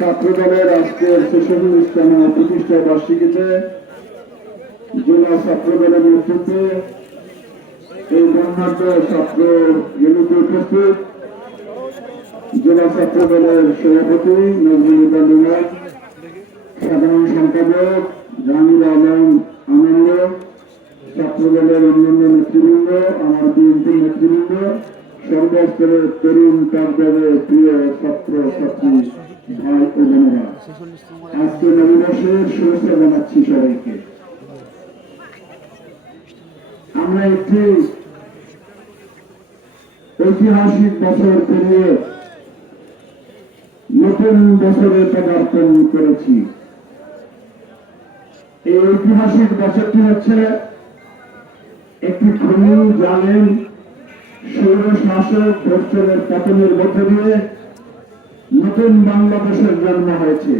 ছাত্রদলের আজকের ছেচল্লিশতম প্রতিষ্ঠা বার্ষিকীতে জেলা ছাত্রদলের নেতৃত্বে এই ব্রহ্মাণ্ড ছাত্র ইউনিটে উপস্থিত জেলা ছাত্রদলের সভাপতি নজরুল ইব্রাহিম সাধারণ সম্পাদক জাহাঙ্গীর আলম আনন্দ, ছাত্রদলের অন্যান্য নেতৃবৃন্দ, আমার বিএনপি নেতৃবৃন্দ, সর্বস্তরের তরুণ কার্যালয়ের প্রিয় ছাত্র ছাত্রী ভাই ও বোনেরা আজকে নববর্ষের শুভেচ্ছা জানাচ্ছি সবাইকে আমরা একটি ঐতিহাসিক বছর পেরিয়ে নতুন বছরে পদার্পণ করেছি। এই ঐতিহাসিক বছরটি হচ্ছে একটি খনি জানেন সৌর শাসক বৎসরের পতনের মধ্যে দিয়ে নতুন বাংলাদেশের জন্ম হয়েছে।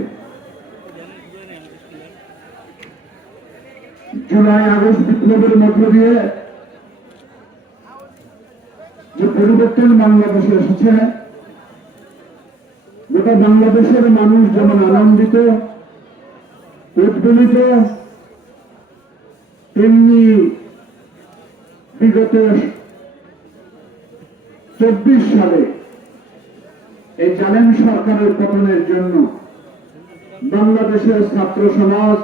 জুলাই, আগস্ট, বিপ্লবের মধ্য দিয়ে যে পরিবর্তন বাংলাদেশে এসেছে, গোটা বাংলাদেশের মানুষ যেমন আনন্দিত, উদ্বেলিত, তেমনি বিগত চব্বিশ সালে এই জালেম সরকারের পতনের জন্য বাংলাদেশের ছাত্র সমাজ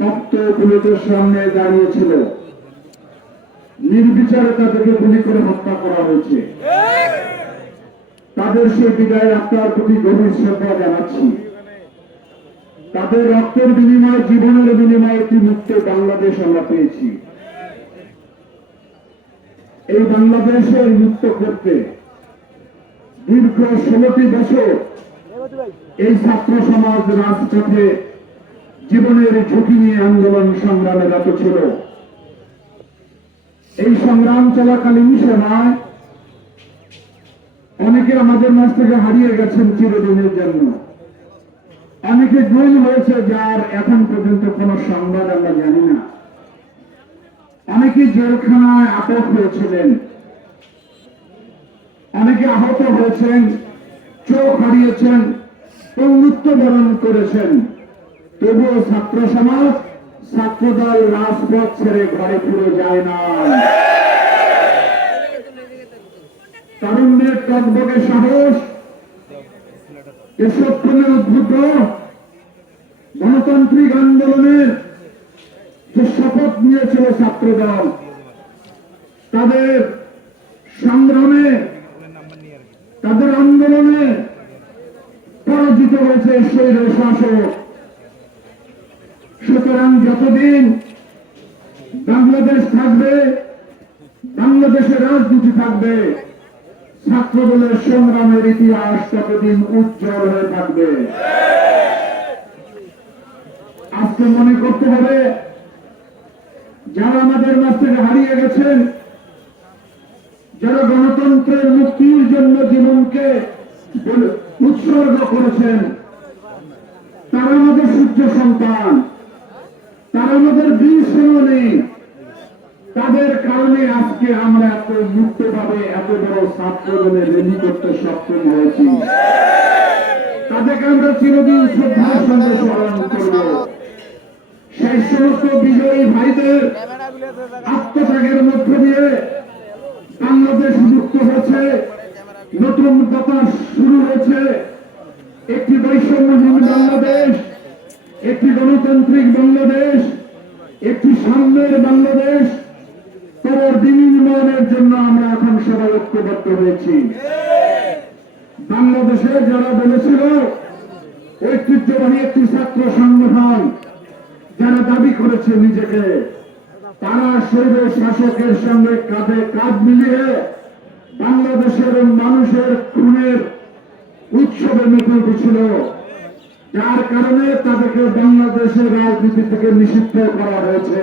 তপ্ত পুলিশের সামনে দাঁড়িয়েছিল। নির্বিচারে তাদেরকে গুলি করে হত্যা করা হয়েছে। তাদের সেই বিদায় আপনার প্রতি গভীর শ্রদ্ধা জানাচ্ছি। তাদের রক্তের বিনিময়ে, জীবনের বিনিময়ে একটি মুক্ত বাংলাদেশ আমরা পেয়েছি। এই বাংলাদেশের মুক্ত করতে দীর্ঘ ষোলোটি বছর এই ছাত্র সমাজ রাজপথে জীবনের ঝুঁকি নিয়ে আন্দোলন সংগ্রামে রত ছিল। এই সংগ্রাম চলাকালীন সময় অনেকে আমাদের মাঝ থেকে হারিয়ে গেছেন চিরদিনের জন্য। অনেকে গুম হয়েছে যার এখন পর্যন্ত কোন সংবাদ আমরা জানি না। অনেকে জেলখানায় আটক হয়েছিলেন। অনেকে আহত হয়েছেন, চোখ হারিয়েছেন মৃত্যুবরণ করেছেন। তবুও ছাত্র সমাজ, ছাত্রদল রাজপথ ছেড়ে ঘরে ফিরে যায় না। তারুণ্যের টকবকে সাহস দেশপ্রেমের উদ্ভূত, গণতান্ত্রিক আন্দোলনের যে শপথ নিয়েছিল ছাত্রদল, তাদের সংগ্রামে তাদের আন্দোলনে পরাজিত হয়েছে শৈর শাসক। সুতরাং যতদিন বাংলাদেশ থাকবে, বাংলাদেশের রাজনীতি থাকবে, ছাত্রদলের সংগ্রামের ইতিহাস ততদিন উজ্জ্বল হয়ে থাকবে। আজকে মনে করতে হবে, যারা আমাদের মাছ থেকে হারিয়ে গেছেন যারা গণতন্ত্রের মুক্তির জন্য জীবনকে উৎসর্গ করেছেন, তারা আমাদের সূর্য সন্তান, তারা আমাদের বীর সেনানী। তাদের কারণে আজকে আমরা এত মুক্তভাবে এত বড় ছাত্রদলে রেলি করতে সক্ষম হয়েছি। তাদেরকে আমরা চিরদিন শ্রদ্ধার সঙ্গে স্মরণ করব। সেই সমস্ত বিজয়ী ভাইদের আত্মত্যাগের মধ্য দিয়ে বাংলাদেশ মুক্ত হয়েছে। নতুন বাতাস শুরু হয়েছে। একটি বৈষম্যহীন বাংলাদেশ, একটি গণতান্ত্রিক বাংলাদেশ, একটি সাম্যের বাংলাদেশ। তার বিনির্মাণের জন্য আমরা এখন সবাই ঐক্যবদ্ধ হয়েছি। বাংলাদেশে যারা বলেছিল, ঐতিহ্যবাহী একটি ছাত্র সংগঠন, যারা দাবি করেছে নিজেকে তারা শৈব শাসকের সঙ্গে কাঁধে কাঁধ মিলিয়ে বাংলাদেশের মানুষের খুনের উৎসবে মেতে উঠেছিল যার কারণে তাদেরকে বাংলাদেশের রাজনীতি থেকে নিষিদ্ধ করা হয়েছে।